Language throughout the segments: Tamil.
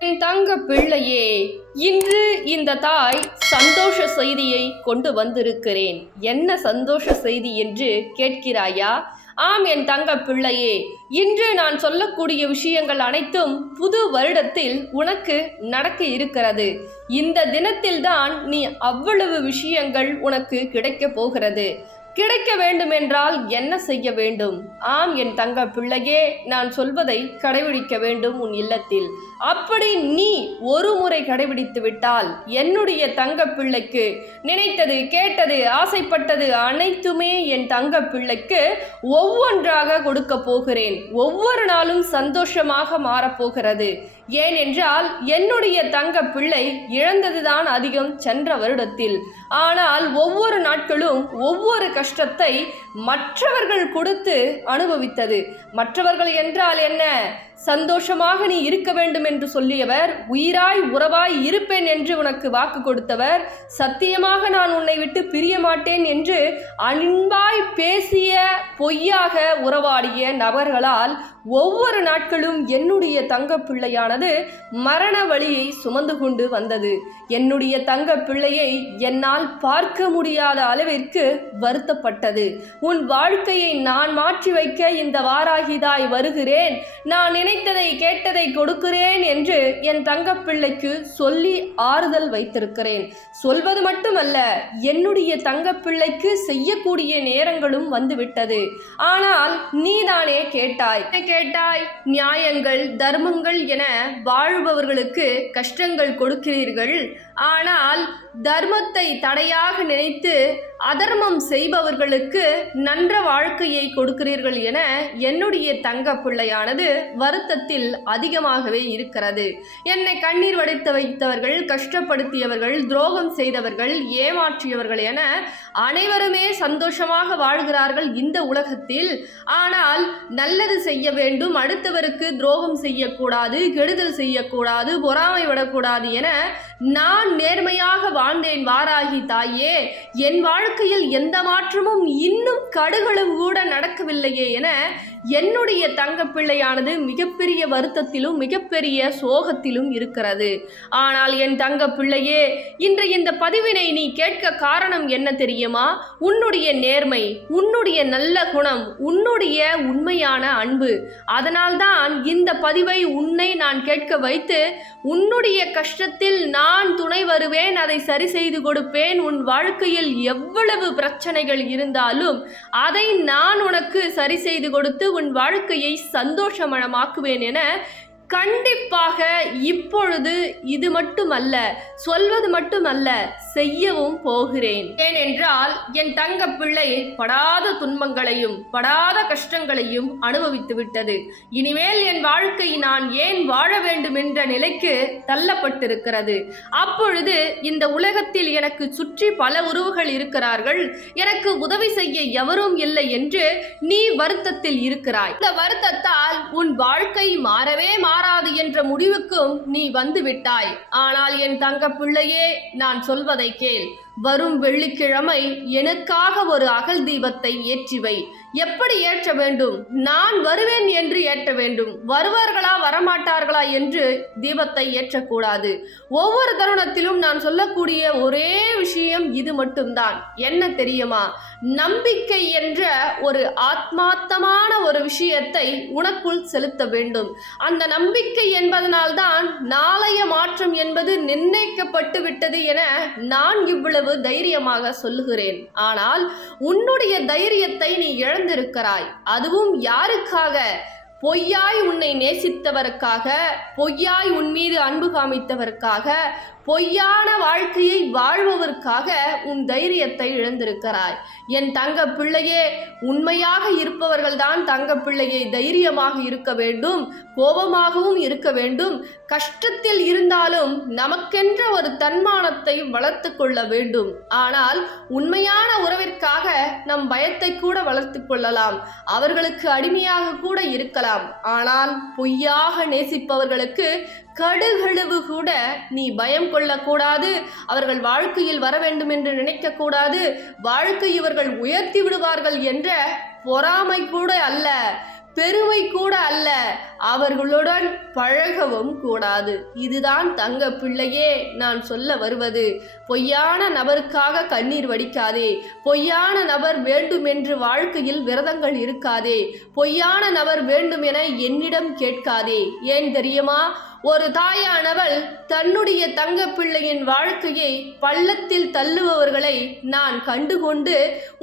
என் தங்க பிள்ளையே, இன்று இந்த தாய் சந்தோஷ செய்தியை கொண்டு வந்திருக்கிறேன். என்ன சந்தோஷ செய்தி என்று கேட்கிறாயா? ஆம் என் தங்க பிள்ளையே, இன்று நான் சொல்லக்கூடிய விஷயங்கள் அனைத்தும் புது வருடத்தில் உனக்கு நடக்க இருக்கிறது. இந்த தினத்தில்தான் நீ அவ்வளவு விஷயங்கள் உனக்கு கிடைக்க போகிறது. கிடைக்க வேண்டுமென்றால் என்ன செய்ய வேண்டும்? ஆம் என் தங்க பிள்ளையே, நான் சொல்வதை கடைபிடிக்க வேண்டும் உன் இல்லத்தில். அப்படி நீ ஒரு முறை கடைபிடித்து விட்டால் என்னுடைய தங்க பிள்ளைக்கு நினைத்தது, கேட்டது, ஆசைப்பட்டது அனைத்துமே என் தங்க பிள்ளைக்கு ஒவ்வொன்றாக கொடுக்க போகிறேன். ஒவ்வொரு நாளும் சந்தோஷமாக மாறப்போகிறது. ஏனென்றால் என்னுடைய தங்க பிள்ளை இழந்ததுதான் அதிகம் சென்ற வருடத்தில். ஆனால் ஒவ்வொரு நாட்களும் ஒவ்வொரு கஷ்டத்தை மற்றவர்கள் கொடுத்து அனுபவித்தது. மற்றவர்கள் என்றால் என்ன? சந்தோஷமாக நீ இருக்க வேண்டும் என்று சொல்லியவர், உயிராய் உறவாய் இருப்பேன் என்று உனக்கு வாக்கு கொடுத்தவர், சத்தியமாக நான் உன்னை விட்டு பிரிய மாட்டேன் என்று அன்பாய் பேசிய, பொய்யாக உறவாடிய நபர்களால் ஒவ்வொரு நாட்களும் என்னுடைய தங்க பிள்ளையானது மரண வழியை சுமந்து கொண்டு வந்தது. என்னுடைய தங்க பிள்ளையை என்னால் பார்க்க முடியாத அளவிற்கு வருத்தப்பட்டது. உன் வாழ்க்கையை நான் மாற்றி வைக்க இந்த வாராகிதாய் வருகிறேன், நான் நினைத்ததை கேட்டதை கொடுக்கிறேன் என்று என் தங்க பிள்ளைக்கு சொல்லி ஆறுதல் வைத்திருக்கிறேன். சொல்வது மட்டுமல்ல, என்னுடைய தங்க பிள்ளைக்கு செய்யக்கூடிய நேரங்களும் வந்துவிட்டது. ஆனால் நீதானே கேட்டாய் நியாயங்கள், தர்மங்கள் என வாழ்பவர்களுக்கு கஷ்டங்கள் கொடுக்கிறீர்கள். ஆனால் தர்மத்தை தடையாக நினைத்து அதர்மம் செய்பவர்களுக்கு நன்ற வாழ்க்கையை கொடுக்கிறீர்கள் என என்னுடைய தங்க பிள்ளையானது வருத்தத்தில் அதிகமாகவே இருக்கிறது. என்னை கண்ணீர் வடித்து வைத்தவர்கள், கஷ்டப்படுத்தியவர்கள், துரோகம் செய்தவர்கள், ஏமாற்றியவர்கள் என அனைவருமே சந்தோஷமாக வாழ்கிறார்கள் இந்த உலகத்தில். ஆனால் நல்லது செய்ய வேண்டும், அடுத்தவருக்கு துரோகம் செய்யக்கூடாது, கெடுதல் செய்யக்கூடாது, பொறாமை விடக்கூடாது என நான் நேர்மையாக வாழ்ந்தேன் வாராகி தாயே. என் வாழ்க்கையில் எந்த மாற்றமும் இன்னும் கடுகளவு கூட நடக்கவில்லையே என என்னுடைய தங்க பிள்ளையானது மிகப்பெரிய வருத்தத்திலும் மிகப்பெரிய சோகத்திலும் இருக்கிறது. ஆனால் என் தங்க பிள்ளையே, இன்று இந்த பதிவினை நீ கேட்க காரணம் என்ன தெரியுமா? உன்னுடைய நேர்மை, உன்னுடைய நல்ல குணம், உன்னுடைய உண்மையான அன்பு. அதனால்தான் இந்த பதிவை உன்னை நான் கேட்க வைத்து, உன்னுடைய கஷ்டத்தில் நான் துணை வருவேன், அதை சரி செய்து கொடுப்பேன். உன் வாழ்க்கையில் எவ்வளவு பிரச்சனைகள் இருந்தாலும் அதை நான் உனக்கு சரி செய்து கொடுத்து உன் வாழ்க்கையை சந்தோஷமயமாக்குவேன் என கண்டிப்பாக இப்பொழுது இது மட்டுமல்ல, சொல்வது மட்டுமல்ல, செய்யவும் போகிறேன். ஏனென்றால் என் தங்க பிள்ளை படாத துன்பங்களையும் படாத கஷ்டங்களையும் அனுபவித்து விட்டது. இனிமேல் என் வாழ்க்கை நான் ஏன் வாழ வேண்டும் என்ற நிலைக்கு தள்ளப்பட்டிருக்கிறது. அப்பொழுது இந்த உலகத்தில் எனக்கு சுற்றி பல உறவுகள் இருக்கிறார்கள், எனக்கு உதவி செய்ய எவரும் இல்லை என்று நீ வருத்தத்தில் இருக்கிறாய். இந்த வருத்தத்தால் உன் வாழ்க்கை மாறவே மாறாது என்ற முடிவுக்கும் நீ வந்து விட்டாய். ஆனால் என் தங்க பிள்ளையே, நான் சொல்வதை கேள். வரும் வெள்ளிக்கிழமை எனக்காக ஒரு அகல் தீபத்தை ஏற்றி வை. எப்படி ஏற்ற வேண்டும்? நான் வருவேன் என்று ஏற்ற வேண்டும். வருவார்களா வரமாட்டார்களா என்று தீபத்தை ஏற்றக்கூடாது. ஒவ்வொரு தருணத்திலும் நான் சொல்லக்கூடிய ஒரே விஷயம் இது மட்டும்தான். என்ன தெரியுமா? நம்பிக்கை என்ற ஒரு ஆத்மார்த்தமான ஒரு விஷயத்தை உனக்குள் செலுத்த வேண்டும். அந்த நம்பிக்கை என்பதனால்தான் நாளைய மாற்றம் என்பது நிர்ணயிக்கப்பட்டு விட்டது என நான் இவ்வளவு தைரியமாக சொல்லுகிறேன். ஆனால் உன்னுடைய தைரியத்தை நீ இழந்திருக்கிறாய். அதுவும் யாருக்காக? பொய்யாய் உன்னை நேசித்தவருக்காக, பொய்யாய் உன் மீது அன்பு காமித்தவருக்காக, பொய்யான வாழ்க்கையை வாழ்பவர்க்காக உன் தைரியத்தை இழந்திருக்கிறாய். என் தங்க பிள்ளையே, உண்மையாக இருப்பவர்கள்தான் தங்க பிள்ளையை தைரியமாக இருக்க வேண்டும், கோபமாகவும் இருக்க வேண்டும். கஷ்டத்தில் இருந்தாலும் நமக்கென்ற ஒரு தன்மானத்தை வளர்த்து கொள்ள வேண்டும். ஆனால் உண்மையான உறவிற்காக நம் பயத்தை கூட வளர்த்து கொள்ளலாம், அவர்களுக்கு அடிமையாக கூட இருக்கலாம். ஆனால் பொய்யாக நேசிப்பவர்களுக்கு கடுகளவு கூட நீ பயம் கொள்ளக்கூடாது. அவர்கள் வாழ்க்கையில் வர வேண்டும் என்று நினைக்கக்கூடாது. வாழ்க்கை இவர்கள் உயர்த்தி விடுவார்கள் என்ற பொறாமை கூட அல்ல, பெருமை கூட அல்ல, அவர்களுடன் பழகவும் கூடாது. இதுதான் தங்க பிள்ளையே நான் சொல்ல வருவது. பொய்யான நபருக்காக கண்ணீர் வடிக்காதே. பொய்யான நபர் வேண்டுமென்று வாழ்க்கையில் விரதங்கள் இருக்காதே. பொய்யான நபர் வேண்டுமென என்னிடம் கேட்காதே. ஏன் தெரியுமா? ஒரு தாயானவள் தன்னுடைய தங்க பிள்ளையின் வாழ்க்கையை பள்ளத்தில் தள்ளுபவர்களை நான் கண்டுகொண்டு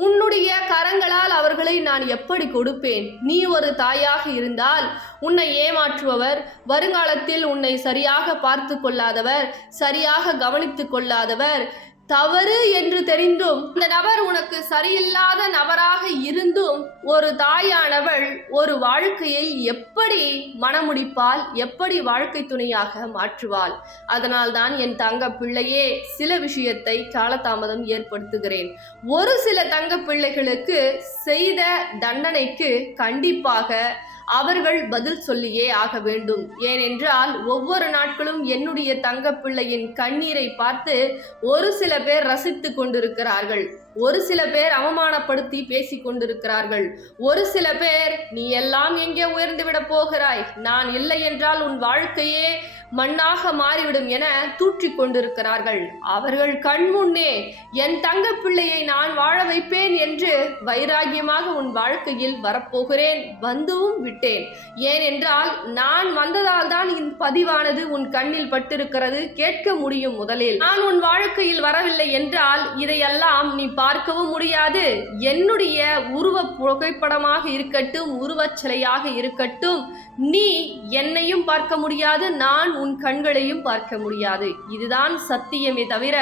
உன்னுடைய கரங்களால் அவர்களை நான் எப்படி கொடுப்பேன்? நீ ஒரு தாயாக இருந்தால் உன்னை ஏமாற்றுபவர், வருங்காலத்தில் உன்னை சரியாக பார்த்து கொள்ளாதவர், சரியாக கவனித்து கொள்ளாதவர், தவறு என்று தெரிந்தும் இந்த நபர் உனக்கு சரியில்லாத நபராக இருந்தும் ஒரு தாயானவள் ஒரு வாழ்க்கையை எப்படி மணமுடிப்பாள், எப்படி வாழ்க்கை துணையாக மாற்றுவாள்? அதனால்தான் என் தங்க பிள்ளையே சில விஷயத்தை காலதாமதம் ஏற்படுத்துகிறேன். ஒரு சில தங்க பிள்ளைகளுக்கு செய்த தண்டனைக்கு கண்டிப்பாக அவர்கள் பதில் சொல்லியே ஆக வேண்டும். ஏனென்றால் ஒவ்வொரு நாட்களும் என்னுடைய தங்க பிள்ளையின் கண்ணீரை பார்த்து ஒரு சில பேர் ரசித்து கொண்டிருக்கிறார்கள், ஒரு சில பேர் அவமானப்படுத்தி பேசி கொண்டிருக்கிறார்கள், ஒரு சில பேர் நீ எல்லாம் எங்கே உயர்ந்து விட போகிறாய், நான் இல்லை என்றால் உன் வாழ்க்கையே மண்ணாக மாறிவிடும் என தூற்றி கொண்டிருக்கிறார்கள். அவர்கள் கண்முன்னே என் தங்க பிள்ளையை நான் வாழ வைப்பேன் என்று வைராகியமாக உன் வாழ்க்கையில் வரப்போகிறேன், வந்துவும் விட்டேன். ஏனென்றால் நான் வந்ததால் தான் இந்த பதிவானது உன் கண்ணில் பட்டிருக்கிறது. கேட்க முடியும். முதலில் நான் உன் வாழ்க்கையில் வரவில்லை என்றால் இதையெல்லாம் நீ பார்க்கவும் முடியாது. என்னுடைய உருவ புகைப்படமாக இருக்கட்டும், உருவச் சிலையாக இருக்கட்டும், நீ என்னையும் பார்க்க முடியாது, நான் உன் கண்களையும் பார்க்க முடியாது. இதுதான் சத்தியமே தவிர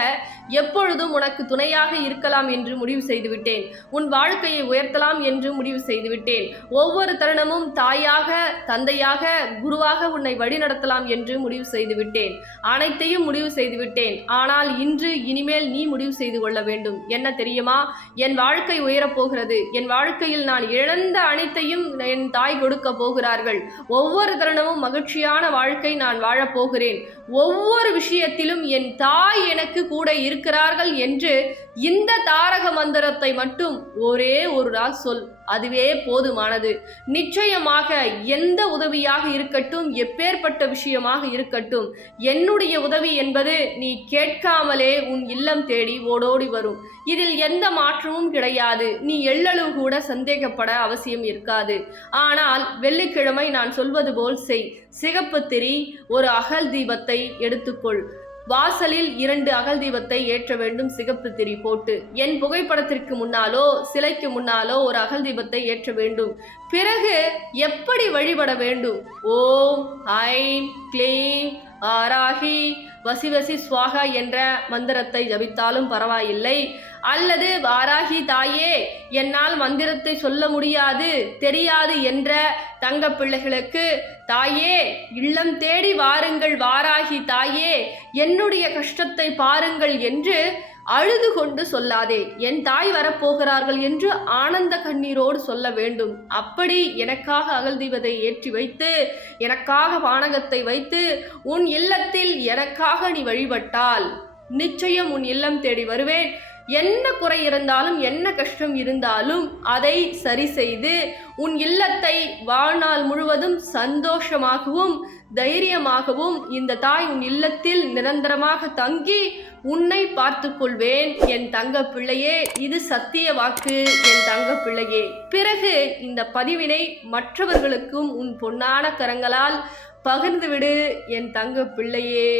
எப்பொழுதும் உனக்கு துணையாக இருக்கலாம் என்று முடிவு செய்துவிட்டேன். உன் வாழ்க்கையை உயர்த்தலாம் என்று முடிவு செய்துவிட்டேன். ஒவ்வொரு தருணமும் தாயாக, தந்தையாக, குருவாக உன்னை வழிநடத்தலாம் என்று முடிவு செய்துவிட்டேன். அனைத்தையும் முடிவு செய்துவிட்டேன். ஆனால் இன்று இனிமேல் நீ முடிவு செய்து கொள்ள வேண்டும். என்ன தெரியுமா? என் வாழ்க்கை உயரப்போகிறது. என் வாழ்க்கையில் நான் இழந்த அனைத்தையும் என் தாய் கொடுக்க போகிறார்கள். ஒவ்வொரு தருணமும் மகிழ்ச்சியான வாழ்க்கை நான் வாழப்போகிறேன். ஒவ்வொரு விஷயத்திலும் என் தாய் எனக்கு கூட இருக்கிறார்கள் என்று இந்த தாரக மந்திரத்தை மட்டும் ஒரே ஒரு நாள் சொல். அதுவே போதுமானது. நிச்சயமாக எந்த உதவியாக இருக்கட்டும், எப்பேற்பட்ட விஷயமாக இருக்கட்டும், என்னுடைய உதவி என்பது நீ கேட்காமலே உன் இல்லம் தேடி ஓடோடி வரும். இதில் எந்த மாற்றமும் கிடையாது. நீ எள்ளளவு கூட சந்தேகப்பட அவசியம் இருக்காது. ஆனால் வெள்ளிக்கிழமை நான் சொல்வது போல் செய். சிகப்பு திரி, ஒரு அகல் தீபத்தை எடுத்துக்கொள். வாசலில் 2 அகல் தீபத்தை ஏற்ற வேண்டும், சிகப்பு திரி போட்டு. என் புகைப்படத்திற்கு முன்னாலோ சிலைக்கு முன்னாலோ ஒரு அகல் தீபத்தை ஏற்ற வேண்டும். பிறகு எப்படி வழிபட வேண்டும்? ஓம் ஐம் க்ளீம் ஆராகி வசிவசி ஸ்வாகா என்ற மந்திரத்தை ஜபித்தாலும் பரவாயில்லை. அல்லது வாராகி தாயே, என்னால் மந்திரத்தை சொல்ல முடியாது, தெரியாது என்ற தங்க பிள்ளைகளுக்கு, தாயே இல்லம் தேடி வாருங்கள், வாராகி தாயே என்னுடைய கஷ்டத்தை பாருங்கள் என்று அழுது கொண்டு சொல்லாதே. என் தாய் வரப்போகிறார்கள் என்று ஆனந்த கண்ணீரோடு சொல்ல வேண்டும். அப்படி எனக்காக அகல் தீபத்தை ஏற்றி வைத்து, எனக்காக வானகத்தை வைத்து, உன் இல்லத்தில் எனக்காக நீ வழிபட்டால் நிச்சயம் உன் இல்லம் தேடி வருவேன். என்ன குறை இருந்தாலும், என்ன கஷ்டம் இருந்தாலும் அதை சரி செய்து உன் இல்லத்தை வாழ்நாள் முழுவதும் சந்தோஷமாகவும் தைரியமாகவும் இந்த தாய் உன் இல்லத்தில் நிரந்தரமாக தங்கி உன்னை பார்த்து கொள்வேன் என் தங்க பிள்ளையே. இது சத்திய வாக்கு என் தங்க பிள்ளையே. பிறகு இந்த பதிவினை மற்றவர்களுக்கும் உன் பொன்னான கரங்களால் பகிர்ந்துவிடு என் தங்க பிள்ளையே.